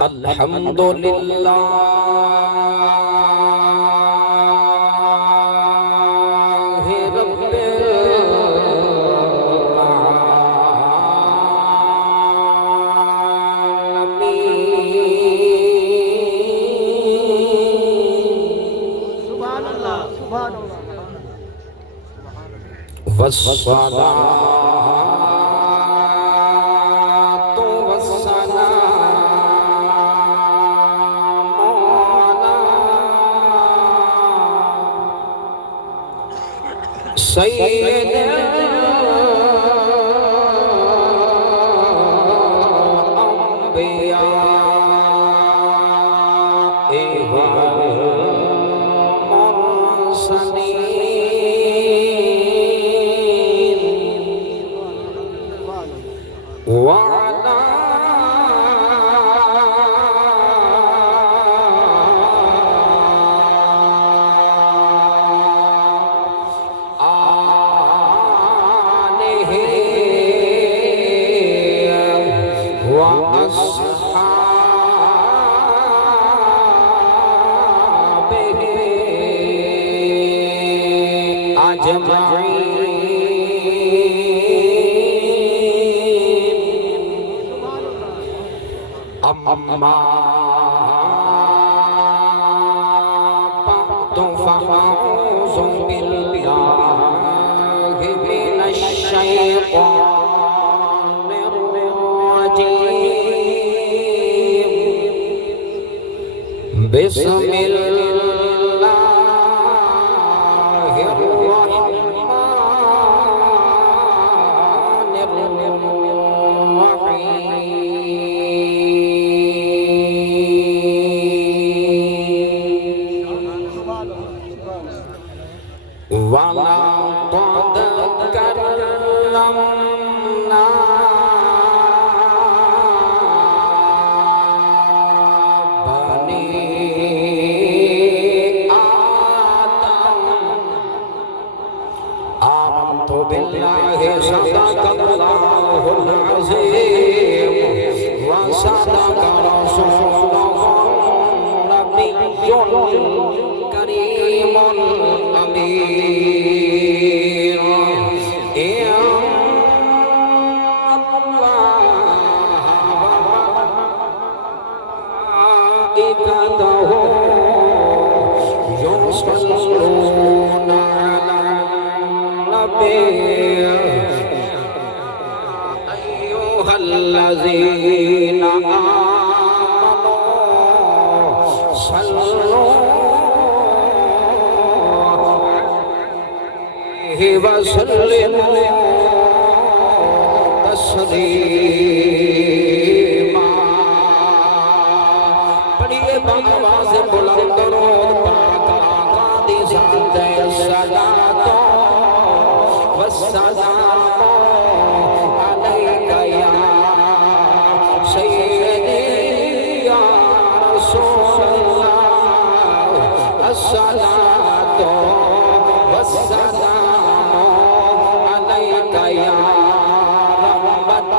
الحمدللہ رب العالمین سبحان اللہ سبحان اللہ والصلاة والسلام على سيد الأنبياء والمرسلين وعلى آله وأصحابه أجمعين أما بعد فأعوذ بالله من الشيطان الرجيم بسم الله الرحمن الرحيم ولقد كرمنا بني آدم آمنت بالله صدق الله العظيم وصدق رسوله النبي الكريم الأمين إن الله وملائكته يصلون على النبي أيها الذين آمنوا صلوا عليه وسلموا تسلیما پڑھیے بآواز بلند درود پاک آقا دی ذات الصلاۃ والسلام علیک یا سیدی یا رسول اللہ الصلاۃ والسلام علیک یا رحمۃ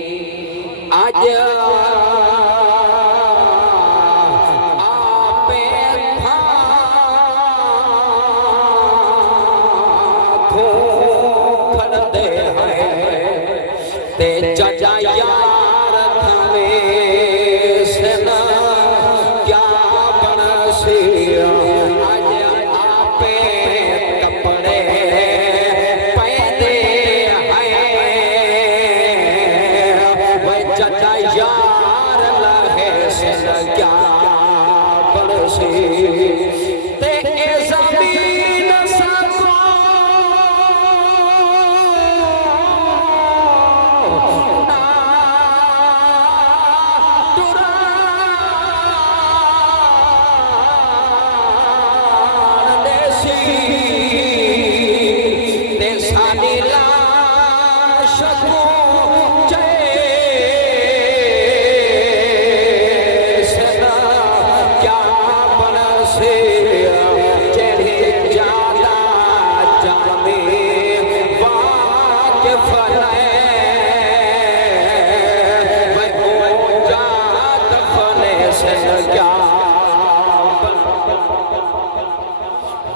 للعالمین آج چچا یار تھوے سنا کیا برسی آج آپے کپڑے پیدے ہیں وہ چچا یار لہے سنا کیا برسی تے زمین سکو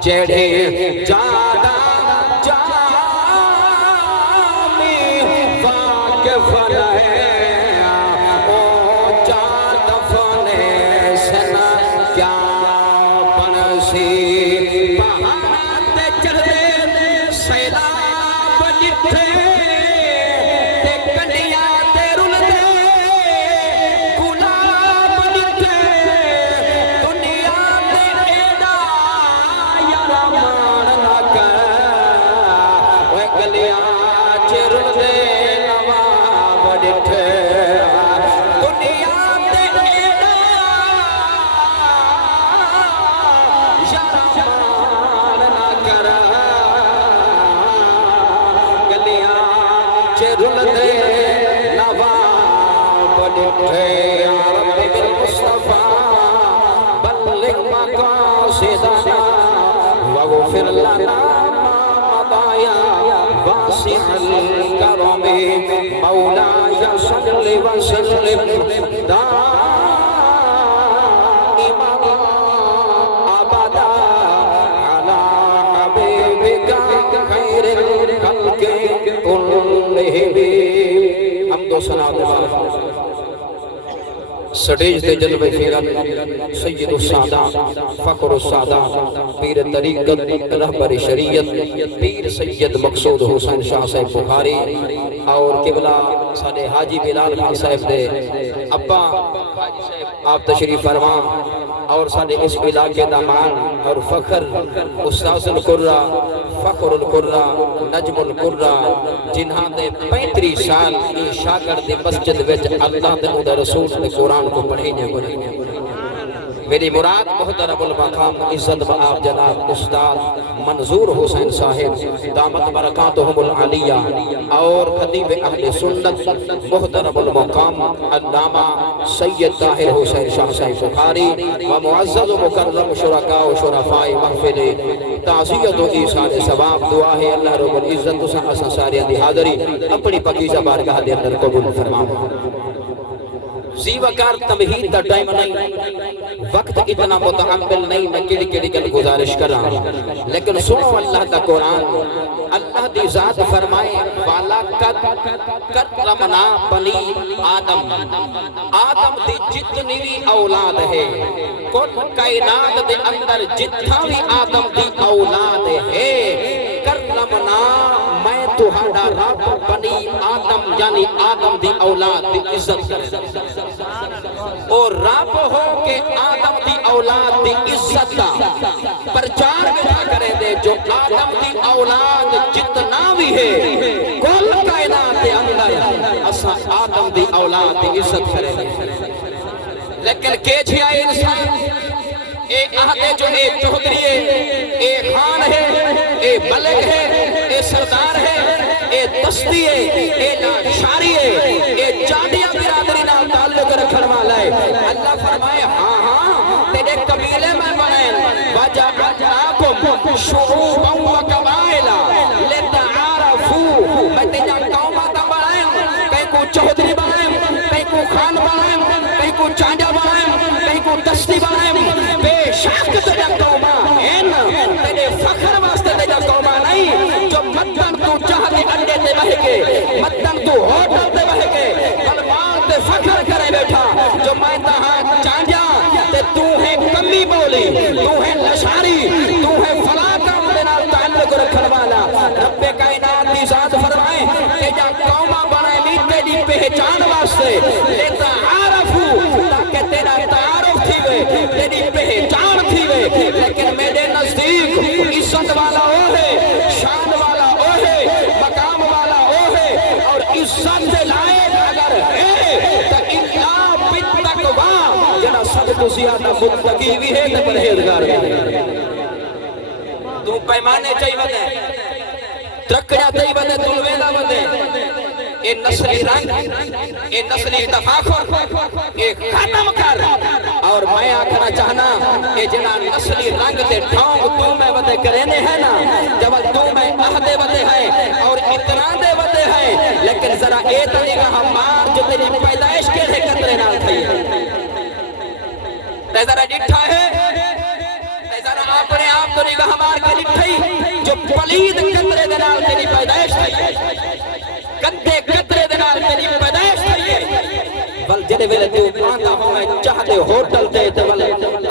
جڑے جادا جامی واقف رہے او چار دفنے سنا کیا بنسی پہاڑ چڑھے سیلاب جتھے تے کنڈیاں تے رل دے گلاب جتھے دنیا تے ایڈا یارا مان نہ کر وہ گلیاں چ رل دے نواب جتھے دنیا تے ایڈا یارا مان نہ کر گلیاں چ رل دے نواب جتھے یا رب بالمصطفیٰ بلغ مقاصدنا واغفر لنا ما مضى يا واسع الكرم مولاي صل وسلم دائما ابدا على حبيبك خير الخلق كلهم حمد و ثنا سٹیج تے جلوے فیرت سید السادہ فخر السادہ پیر طریقت رہبر شریعت پیر سید مقصود حسین شاہ صاحب بخاری اور قبلہ ساڑھے حاجی بلال خان صاحب دے ابا آپ تشریف فرما اور ساڑھے اس علاقے دا مان اور فخر استاذ القرہ فخر القرہ نجم القرہ جنہاں دے 35 سال کی شاگرد مسجد وچ اللہ دے رسول دے قرآن کو پڑھینے بڑھیں میری مراد محترم المقام عزت بآب جناب استاد منظور حسین صاحب دامت برکاتہم العالیہ اور خطیب اہل سنت محترم المقام علامہ سید طاہر حسین شاہ صاحب بخاری و معزز و مکرم شرکاء و شرفاء محفل تعزیت و ایثار ثواب دعا ہے اللہ رب العزت حسن ساریہ دی حاضری اپنی پاکیزہ بارگاہ دے اندر قبول فرماؤ زیوکار تمہید دا ٹائم نہیں وقت اتنا متعمل نہیں میں کڑی کڑی کل گزارش کر رہا ہوں لیکن سنو اللہ دا قرآن اللہ دی ذات فرمائے والا کرمنا بنی آدم آدم دی جتنی بھی اولاد ہے کل کائنات دے اندر جتنا بھی آدم دی اولاد ہے کرمنا میں تہاڈا رب بنی آدم یعنی آدم دی اولاد دی عزت اور رب ہو کہ آدم دی اولاد دی عزت دا پرچار کیا کرے دے جو آدم دی اولاد جتنا بھی ہے کل کائنات دے اندر اسا آدم دی اولاد دی عزت کرے دے لیکن کیچ ہے انسان ایک آہدے جو ایک چہدری ہے ایک خان ہے ایک ملک ہے ایک سردار ہے ایک دستی ہے ایک شاری ہے ایک جانیہ برادری نال تعلق رکھن والا ہے اللہ فرمائے ہاں ہاں تیرے قبیلے میں بنائیں وَجَعَلْنَاكُمْ شُعُوبًا وَقَبَائِلًا لِتَعَارَفُوا میں تیجا قوماتا بنائیں کہیں کو چہدری بنائیں کہیں کو خان بنائیں کہیں کو چانجا بنائیں کہیں کو دستی بنائیں بے شک تیجا قوما تیرے فخر واسطے تیجا قوما نہیں جو مدن تو چاہتے انڈے تے بہ کے مدن تو ہوٹل تے بہ کے کلمان تے فخر کرے بیٹھا جو میں تہاں چانجا تے تو ہے کمی بولی تو ہے لشاری تو ہے فلاں کام دینا تعلق رکھن والا رب کائنات دی ذات فرمائے تیجا قوما بنائے بھی تیری پہچان واسطے لیتا عارفو تاکہ تیرا تعارف تھی وے تیری پہچان تھی وے لیکن میرے نزدیک عزت والا وہ ہے شان والا وہ ہے مقام والا وہ ہے اور عزت سے لائق اگر ہے تو انقلاب بالتقوی جنا سب تو زیادہ متقی بھی ہے تو پرہیزگار بھی ہے تو پیمانے چاہیے بندے ترکڑیا چاہیے بندے تلویدہ بندے اے نسلی رنگ اے نسلی تفاخر اے ختم کر اور میں آکھنا چاہنا اے جنا نسلی رنگ تے ٹھاؤں تو میں بدے کرینے ہیں نا جب تو میں اہدے بدے ہیں اور اتنا دے بدے ہیں لیکن ذرا اے تنگا ہمار جو تیری پیدائش کے لئے قطرے نال تھی تے ذرا جٹھا ہے تے ذرا اپنے آپ تو نگاہ ہمار عید قطرے دے نال تیری پیدائش تھی کدے قطرے دے نال تیری پیدائش تھی بل جڑے ویلے تو پاندا ہوے چاہتے ہوٹل تے تے بل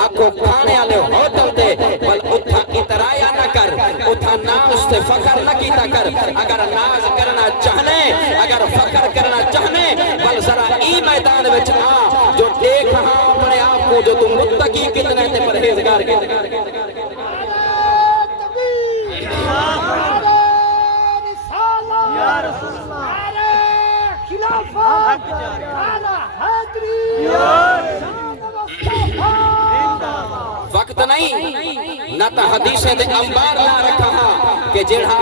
آکھو کھانے والے ہوٹل تے بل اتھا اترایا نہ کر اتھا ناز تے فخر نہ کیتا کر اگر ناز کرنا چاہنے اگر فخر کرنا چاہنے بل ذرا ای میدان وچ آ جو دیکھ ہاں اپنے آپ کو جو تم متقی کتنے تے پرہیزگار کتنے یا رسول اللہ خلافت اعلی حیدری وقت نہیں نہ تا حدیثیں دے انبار نہ رکھا کہ جڑا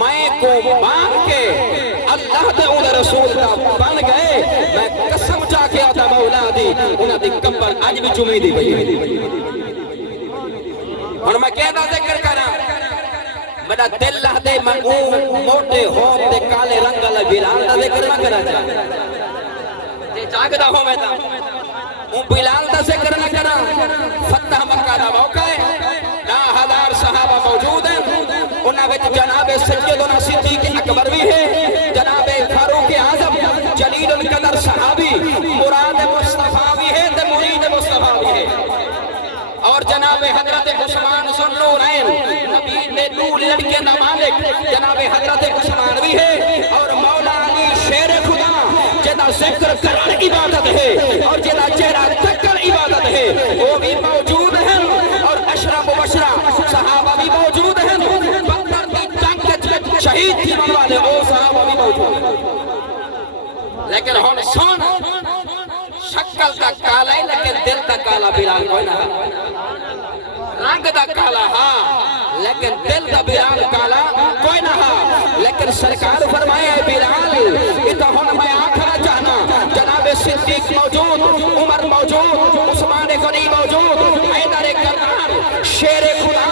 میں کو مان کے اللہ دے اون رسول کا بن گئے میں قسم چا کے آتا مولا دی انہاں دی کمبر اج بھی چومی دی پئی اور میں کہدا ذکر کراں میرا دل لہ دے میں موٹے ہوم دے کالے رنگ والا بلال دا ذکر نہ کرا جے جاگدا ہو میں تا اون بلال دا ذکر نہ کرا فتح مکہ دا موقع ہے 10,000 صحابہ موجود ہیں انہاں وچ جناب سیدنا صدیق اکبر بھی ہے جناب فاروق اعظم جلیل القدر صحابی مراد مصطفیٰ بھی ہے تے مرید مصطفیٰ بھی ہے اور جناب حضرت عثمان ذوالنورین نبی دے دو لڑکے دا مالک جناب حضرت عثمان بھی ہے اور مولا علی شیر خدا جدا ذکر کرن عبادت ہے اور جدا چہرہ تکر عبادت ہے وہ بھی موجود ہیں اور اشرف مبشرہ صحابہ بھی موجود ہیں بدر کی جنگ شہید تھی والے وہ صحابہ بھی موجود ہیں لیکن ہم سن شکل دا کالا ہے لیکن دل دا کالا بلال کوئی نہ رنگ دا کالا ہاں لیکن دل دا بلال کالا کوئی نہ لیکن سرکار فرمائے بلال اتنا ہونا میں آخرا چاہنا جناب صدیق موجود عمر موجود عثمان غنی موجود حیدر کرار شیر خدا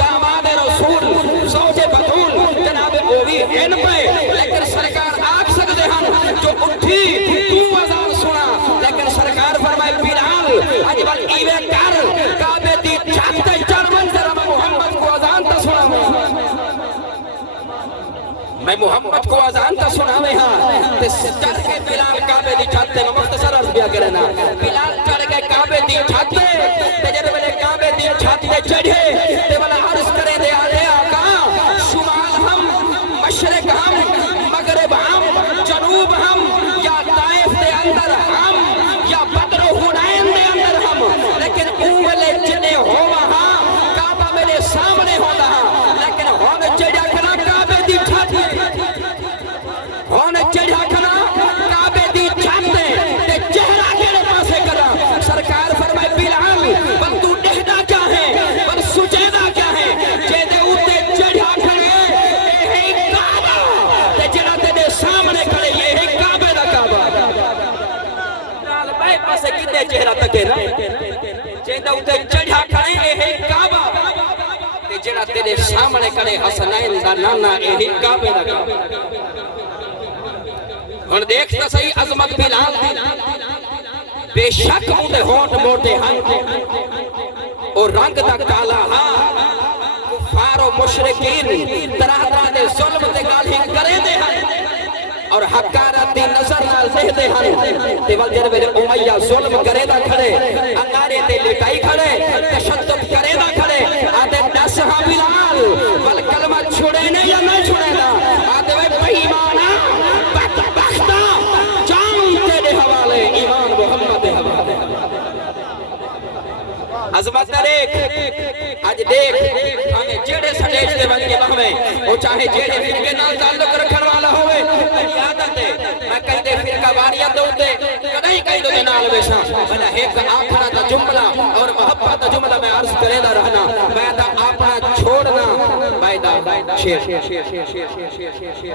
داماد رسول زوج بطول جناب اوی ان پہ لیکن سرکار آگ سکتے ہیں جو اٹھی تو ازان سنا لیکن سرکار فرمائے بلال اجبال ایوے کر کعبے دی چھاکتے چار منظر میں محمد کو ازان تا سنا میں محمد کو ازان تا سنا میں ہاں تے چڑھ کے بلال کعبے دی چھاکتے میں مختصر عرض بیا کرنا بلال چڑھ کے کعبے دی چھاکتے تے جب میں کعبے دی چھاکتے چڑھے تے والا عرض کریں دے آلے آقا شمال ہم مشرق ہم مغرب ہم جنوب ہم یا طائف دے اندر ہم یا بدر و حنین دے اندر ہم لیکن اولے جنے ہو وہاں کعبہ میرے سامنے ہوتا لیکن ہونے چڑھا کھنا کعبے دی چھاتی ہونے چڑھا کھنا کعبے دی چھاتے تے چہرہ کیڑے پاسے کرا سرکار فرمائے بلال بل تو ڈہدا کیا ہے بل سجیدہ کیا ہے جیدے اوتے چڑھا کھنے یہ ہے کعبہ تے جڑا تیرے سامنے کھڑے یہ ہے کعبے دا کعبہ بلال بھائی پاسے کتنے چہرہ تکے نا جیدے اوتے چڑھا کھڑے یہ ہے کعبہ تے جڑا تیرے سامنے کھڑے حسنین دا نانا یہ ہے کعبے دا کعبہ اور دیکھتا صحیح عظمت بلال بے شک ہوتے ہونٹ موٹے ہن اور رنگ دا کالا ہاں کفار و مشرکین طرح طرح دے ظلم دے گالی کرے دے ہن اور حقارت دی نظر نال دے دے ہن تے ول جڑے میرے امیہ ظلم کرے دا کھڑے انگارے تے لٹائی کھڑے تشدد کرے دا کھڑے آتے دس ہاں بلال ول کلمہ چھوڑے نے یا نہ چھوڑے دا آتے وے بےایمانا ایمان محمد دے حوالے عظمت دیکھ آج دیکھ ہمیں جیڑے سٹیج دے بن کے بہمیں وہ چاہے جیڑے فرقے نال تعلق رکھن والا ہوئے میری عادت ہے میں کہیں دے فرقہ واریت ہوتے کدھیں کہیں دے نال ویشاں بنا ایک آخرہ تا جملہ اور محبت تا جملہ میں عرض کرے دا رہنا میں دا اپنا چھوڑنا میں دا شیر